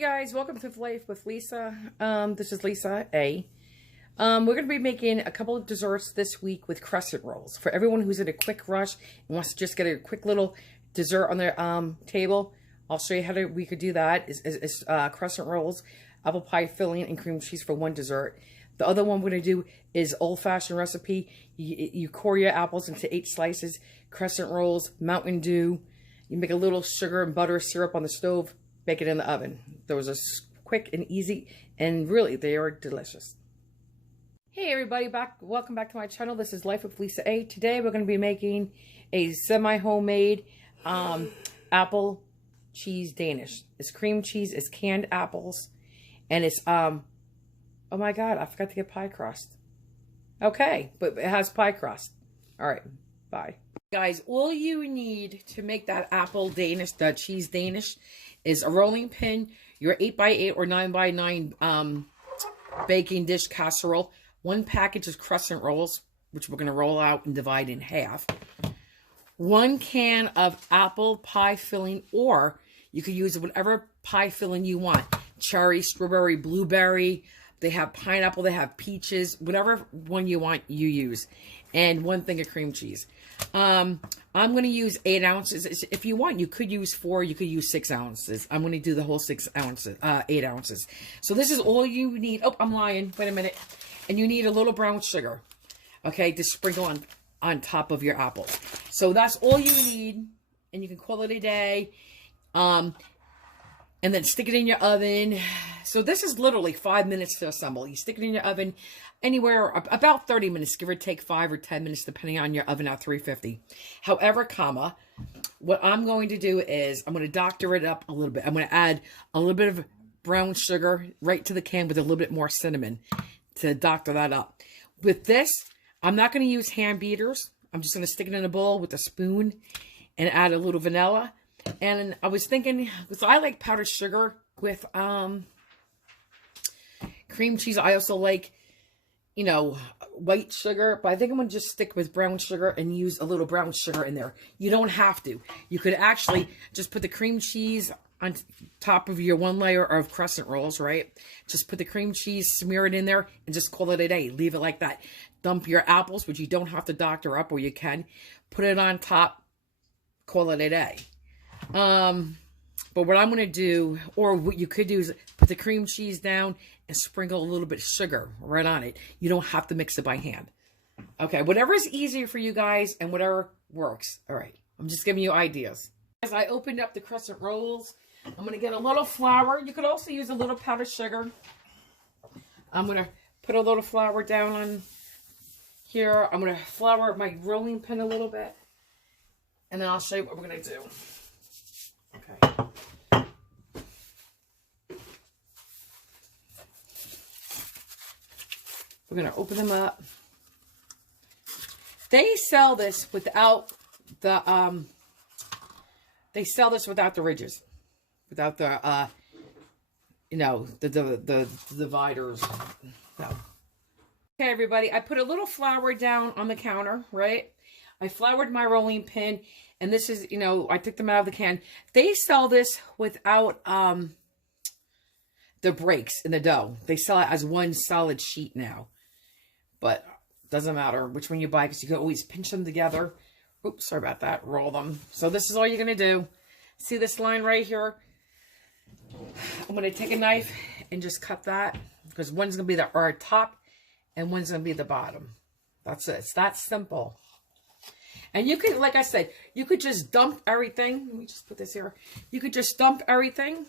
guys, welcome to Life with Lisa. This is Lisa A. We're going to be making a couple of desserts this week with crescent rolls. For everyone who's in a quick rush and wants to just get a quick little dessert on their table, I'll show you how we could do that. Is crescent rolls, apple pie filling, and cream cheese for one dessert. The other one we're going to do is old-fashioned recipe. You core your apples into 8 slices, crescent rolls, Mountain Dew. You make a little sugar and butter syrup on the stove, bake it in the oven. Those are quick and easy, and really, they are delicious. Hey everybody, welcome back to my channel. This is Life with Lisa A. Today we're going to be making a semi-homemade apple cheese Danish. It's cream cheese, it's canned apples, and it's, oh my god, I forgot to get pie crust. Okay, but it has pie crust. Alright, bye. Guys, all you need to make that apple Danish, the cheese Danish, is a rolling pin, your 8x8 or 9x9 baking dish casserole, 1 package of crescent rolls, which we're going to roll out and divide in half, 1 can of apple pie filling, or you could use whatever pie filling you want. Cherry, strawberry, blueberry, they have pineapple, they have peaches, whatever one you want, you use. And 1 thing of cream cheese. I'm going to use 8 ounces. If you want, you could use 4, you could use 6 ounces. I'm going to do the whole 6 ounces, 8 ounces. So this is all you need. Oh, I'm lying. Wait a minute. And you need a little brown sugar, okay, to sprinkle on top of your apples. So that's all you need, and you can call it a day. And then stick it in your oven. So this is literally 5 minutes to assemble. You stick it in your oven anywhere about 30 minutes, give or take 5 or 10 minutes, depending on your oven at 350. However, what I'm going to do is I'm going to doctor it up a little bit. I'm going to add a little bit of brown sugar right to the can with a little bit more cinnamon to doctor that up. With this, I'm not going to use hand beaters. I'm just going to stick it in a bowl with a spoon and add a little vanilla. And I was thinking, because I like powdered sugar with cream cheese. I also like, you know, white sugar. But I think I'm going to just stick with brown sugar and use a little brown sugar in there. You don't have to. You could actually just put the cream cheese on top of your 1 layer of crescent rolls, right? Just put the cream cheese, smear it in there, and just call it a day. Leave it like that. Dump your apples, which you don't have to doctor up, or you can. Put it on top, call it a day. But what I'm going to do, or what you could do, is put the cream cheese down and sprinkle a little bit of sugar right on it. You don't have to mix it by hand. Okay, whatever is easier for you guys and whatever works. All right, I'm just giving you ideas. As I opened up the crescent rolls, I'm going to get a little flour. You could also use a little powdered sugar. I'm going to put a little flour down on here. I'm going to flour my rolling pin a little bit. And then I'll show you what we're going to do. Okay. We're going to open them up. They sell this without the, ridges. Without the, you know, the dividers. No. Okay, everybody, I put a little flour down on the counter, right? I floured my rolling pin, and this is, you know, I took them out of the can. They sell this without the breaks in the dough. They sell it as one solid sheet now. But doesn't matter which one you buy, because you can always pinch them together. Oops, sorry about that. Roll them. So this is all you're going to do. See this line right here? I'm going to take a knife and just cut that, because one's going to be the top and one's going to be the bottom. That's it. It's that simple. And you could, like I said, you could just dump everything. Let me just put this here. You could just dump everything,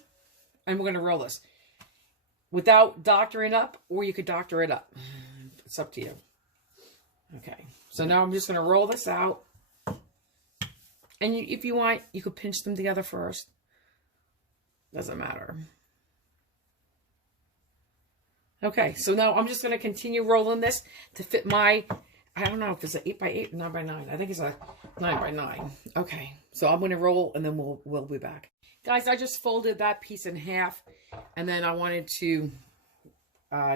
and we're going to roll this without doctoring up, or you could doctor it up. It's up to you. Okay. So now I'm just going to roll this out. And if you want, you could pinch them together first. Doesn't matter. Okay. So now I'm just going to continue rolling this to fit my... I don't know if it's an 8x8 or 9x9. I think it's a 9x9. Okay, so I'm going to roll, and then we'll be back. Guys, I just folded that piece in half, and then I wanted to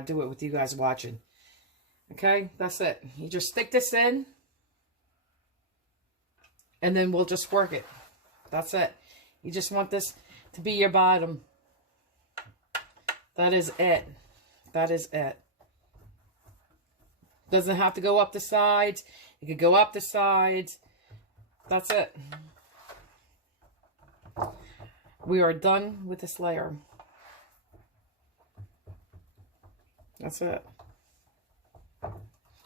do it with you guys watching. Okay, that's it. You just stick this in, and then we'll just work it. That's it. You just want this to be your bottom. That is it. That is it. Doesn't have to go up the sides. It could go up the sides. That's it. We are done with this layer. That's it.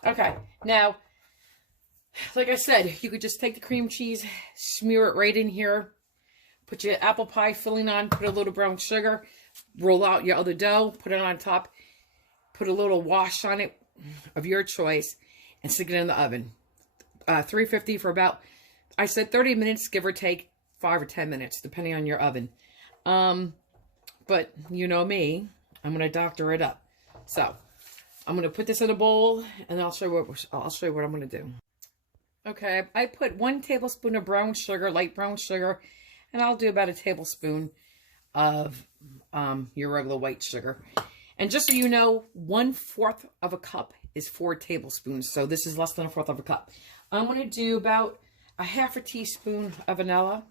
Okay, now, like I said, you could just take the cream cheese, smear it right in here, put your apple pie filling on, put a little brown sugar, roll out your other dough, put it on top, put a little wash on it of your choice, and stick it in the oven. 350 for about, I said 30 minutes, give or take 5 or 10 minutes, depending on your oven. But you know me, I'm going to doctor it up. So, I'm going to put this in a bowl, and I'll show you what I'm going to do. Okay, I put 1 tablespoon of brown sugar, light brown sugar, and I'll do about a tablespoon of your regular white sugar. And just so you know, 1/4 of a cup is 4 tablespoons, so this is less than 1/4 of a cup. I'm going to do about a 1/2 teaspoon of vanilla.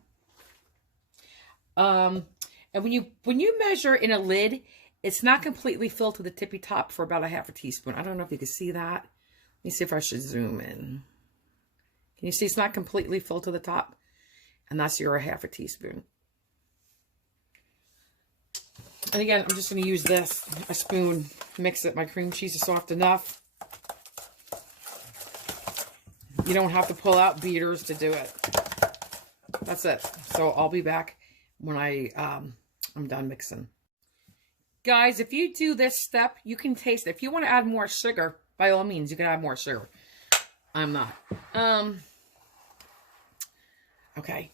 And when you measure in a lid, it's not completely filled to the tippy top for about a 1/2 teaspoon. I don't know if you can see that. Let me see if I should zoom in. Can you see it's not completely filled to the top? And that's your 1/2 teaspoon. And again, I'm just going to use this, a spoon, mix it. My cream cheese is soft enough. You don't have to pull out beaters to do it. That's it. So I'll be back when I'm done mixing. Guys, if you do this step, you can taste it. If you want to add more sugar, by all means, you can add more sugar. I'm not. Okay.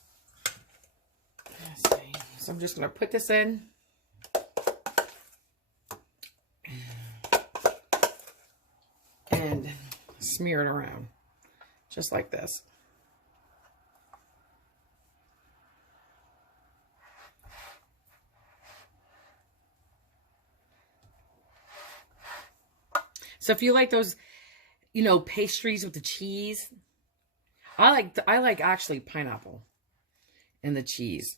Let's see. So I'm just going to put this in. And smear it around. Just like this. So if you like those, you know, pastries with the cheese, I like actually pineapple and the cheese.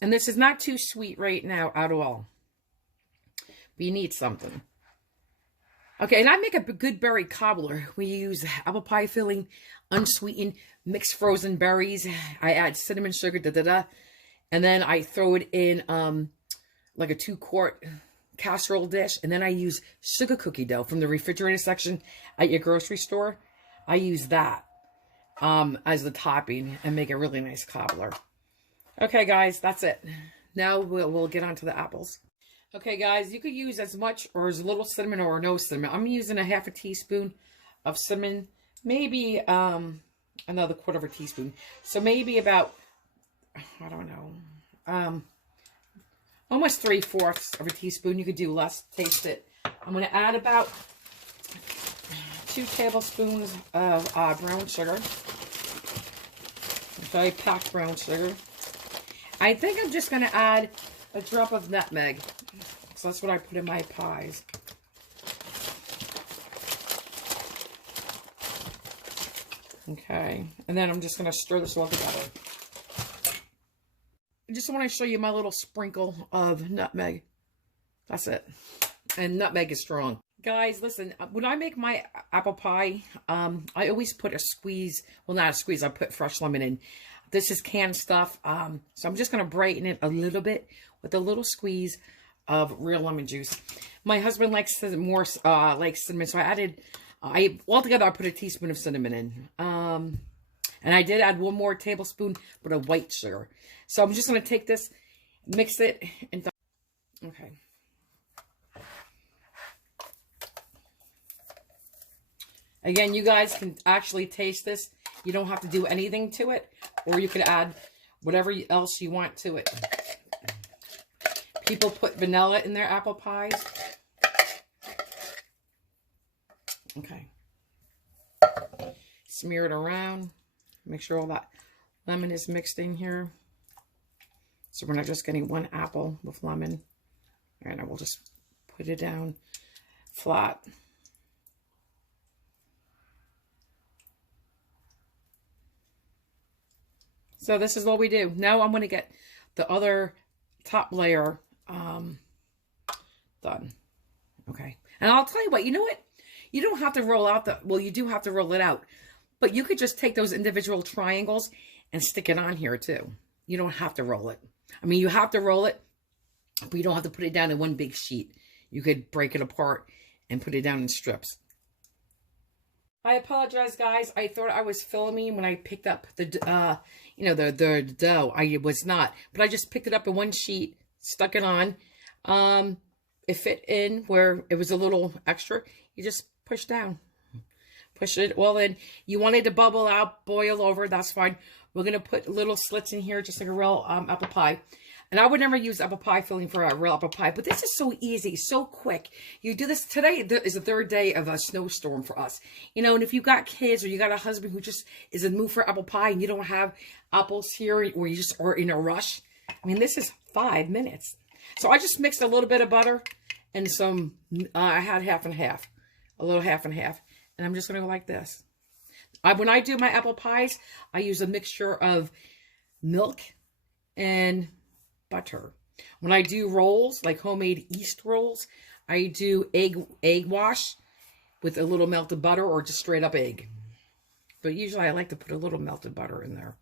And this is not too sweet right now at all. But you need something. Okay, and I make a good berry cobbler. We use apple pie filling, unsweetened, mixed frozen berries. I add cinnamon sugar, and then I throw it in like a 2-quart casserole dish, and then I use sugar cookie dough from the refrigerator section at your grocery store. I use that as the topping and make a really nice cobbler. Okay, guys, that's it. Now we'll get on to the apples. Okay, guys, you could use as much or as little cinnamon or no cinnamon. I'm using a 1/2 teaspoon of cinnamon, maybe another 1/4 teaspoon. So maybe about, I don't know, almost 3/4 of a teaspoon. You could do less, taste it. I'm going to add about 2 tablespoons of brown sugar. Very packed brown sugar. I think I'm just going to add a drop of nutmeg. So that's what I put in my pies. Okay. And then I'm just going to stir this all together. I just want to show you my little sprinkle of nutmeg. That's it. And nutmeg is strong. Guys, listen, when I make my apple pie, I always put a squeeze, well, not a squeeze, I put fresh lemon in. This is canned stuff, so I'm just going to brighten it a little bit with a little squeeze of real lemon juice. My husband likes more, likes cinnamon, so I added, altogether I put a teaspoon of cinnamon in. And I did add 1 more tablespoon, but of white sugar. So I'm just going to take this, mix it, and okay. Again, you guys can actually taste this. You don't have to do anything to it, or you could add whatever else you want to it. People put vanilla in their apple pies. Okay. Smear it around. Make sure all that lemon is mixed in here. So we're not just getting 1 apple with lemon. And I will just put it down flat. So this is what we do. Now I'm going to get the other top layer, Done. Okay. And I'll tell you what, you know what? You don't have to roll out well, you do have to roll it out. But you could just take those individual triangles and stick it on here too. You don't have to roll it. I mean, you have to roll it, but you don't have to put it down in one big sheet. You could break it apart and put it down in strips. I apologize, guys. I thought I was filming when I picked up the, you know, the dough. I was not. But I just picked it up in one sheet, stuck it on. It fit in where it was a little extra. You just push down. Push it all in. You want it to bubble out, boil over. That's fine. We're going to put little slits in here, just like a real apple pie. And I would never use apple pie filling for a real apple pie, but this is so easy, so quick. You do this, today is the third day of a snowstorm for us. You know, and if you've got kids or you got a husband who just is in the mood for apple pie and you don't have apples here or you just are in a rush, I mean, this is 5 minutes. So I just mixed a little bit of butter and some, I had half and half, a little half and half. And I'm just going to go like this. When I do my apple pies, I use a mixture of milk and butter. When I do rolls, like homemade yeast rolls, I do egg wash with a little melted butter or just straight up egg. But usually I like to put a little melted butter in there.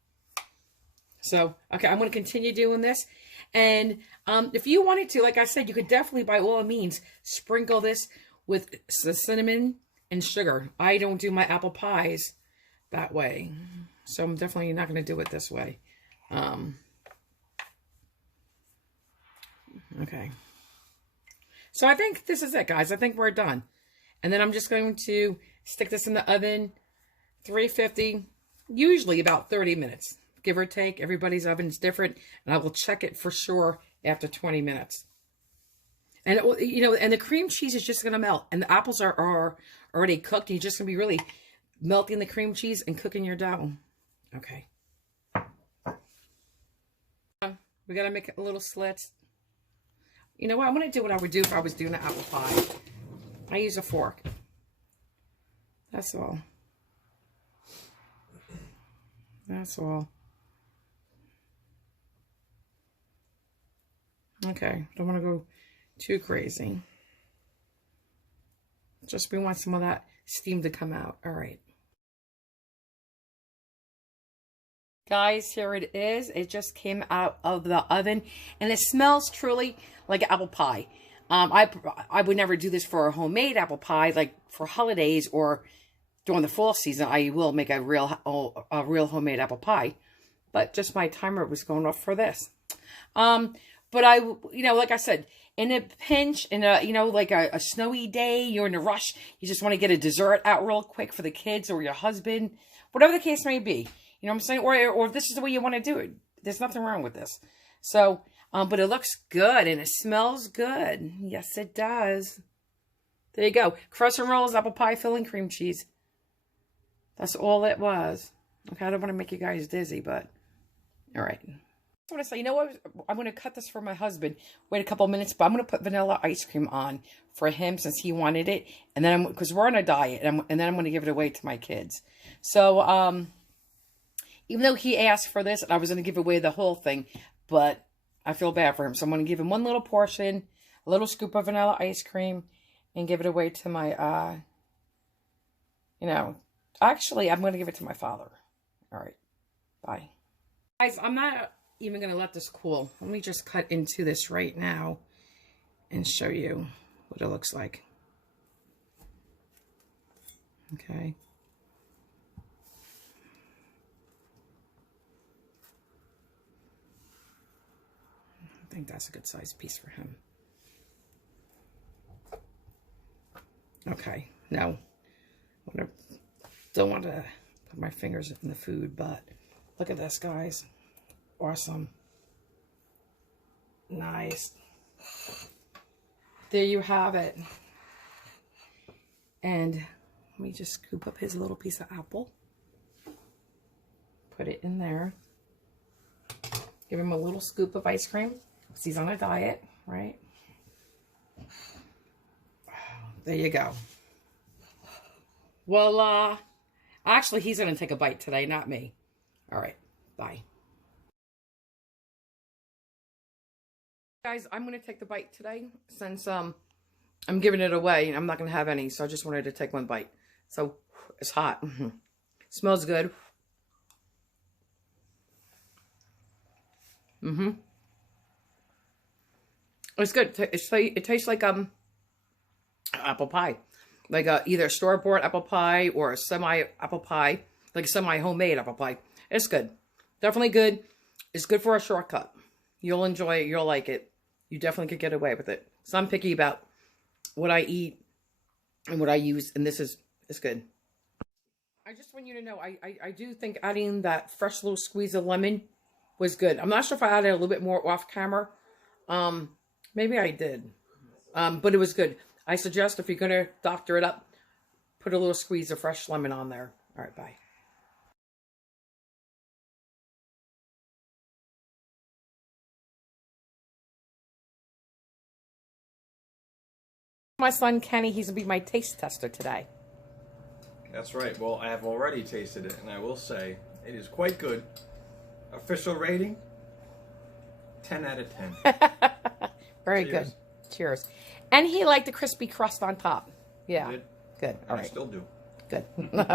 So, okay, I'm going to continue doing this. And if you wanted to, like I said, you could definitely, by all means, sprinkle this with the cinnamon and sugar. I don't do my apple pies that way. So I'm definitely not going to do it this way. Okay. So I think this is it, guys. I think we're done. And then I'm just going to stick this in the oven, 350, usually about 30 minutes, give or take. Everybody's oven is different, and I will check it for sure after 20 minutes. And, you know, and the cream cheese is just going to melt, and the apples are already cooked. And you're just going to be really melting the cream cheese and cooking your dough. Okay. We got to make a little slits. You know what? I'm going to do what I would do if I was doing an apple pie. I use a fork. That's all. That's all. Okay. Don't want to go too crazy. Just we want some of that steam to come out. All right. Guys, here it is. It just came out of the oven, and it smells truly like apple pie. I would never do this for a homemade apple pie, like for holidays or during the fall season. I will make a real homemade apple pie, but just my timer was going off for this. But I, you know, like I said, in a pinch, in a, you know, like a snowy day, you're in a rush, you just want to get a dessert out real quick for the kids or your husband, whatever the case may be. You know what I'm saying? Or if this is the way you want to do it, there's nothing wrong with this. So, but it looks good and it smells good. Yes, it does. There you go. Crescent rolls, apple pie, filling, cream cheese. That's all it was. Okay, I don't want to make you guys dizzy, but all right. I want to say, you know what? I'm going to cut this for my husband. Wait a couple minutes, but I'm going to put vanilla ice cream on for him since he wanted it. And then, because we're on a diet, and then I'm going to give it away to my kids. So, even though he asked for this, I was going to give away the whole thing, but I feel bad for him. So I'm going to give him one little portion, a little scoop of vanilla ice cream, and give it away to my, you know, actually, I'm going to give it to my father. All right. Bye. Guys, I'm not even going to let this cool. Let me just cut into this right now and show you what it looks like. Okay. I think that's a good size piece for him. Okay, now, don't want to put my fingers in the food, but look at this, guys. Awesome. Nice. There you have it. And let me just scoop up his little piece of apple. Put it in there. Give him a little scoop of ice cream, because he's on a diet, right? There you go. Well, actually, he's going to take a bite today, not me. All right, bye. Guys, I'm going to take the bite today since I'm giving it away. I'm not going to have any, so I just wanted to take one bite. So, it's hot. Smells good. It's good. It tastes like apple pie. Like either store-bought apple pie or a semi-apple pie. Like a semi-homemade apple pie. It's good. Definitely good. It's good for a shortcut. You'll enjoy it. You'll like it. You definitely could get away with it. So I'm picky about what I eat and what I use. And this is good. I just want you to know, I do think adding that fresh little squeeze of lemon was good. I'm not sure if I added a little bit more off camera. Maybe I did. But it was good. I suggest if you're going to doctor it up, put a little squeeze of fresh lemon on there. All right, bye. My son Kenny, he's going to be my taste tester today. That's right. Well, I have already tasted it, and I will say it is quite good. Official rating, 10 out of 10. Very Cheers. good. Cheers. And he liked the crispy crust on top. Yeah. Did? Good. All right. I still do. Good.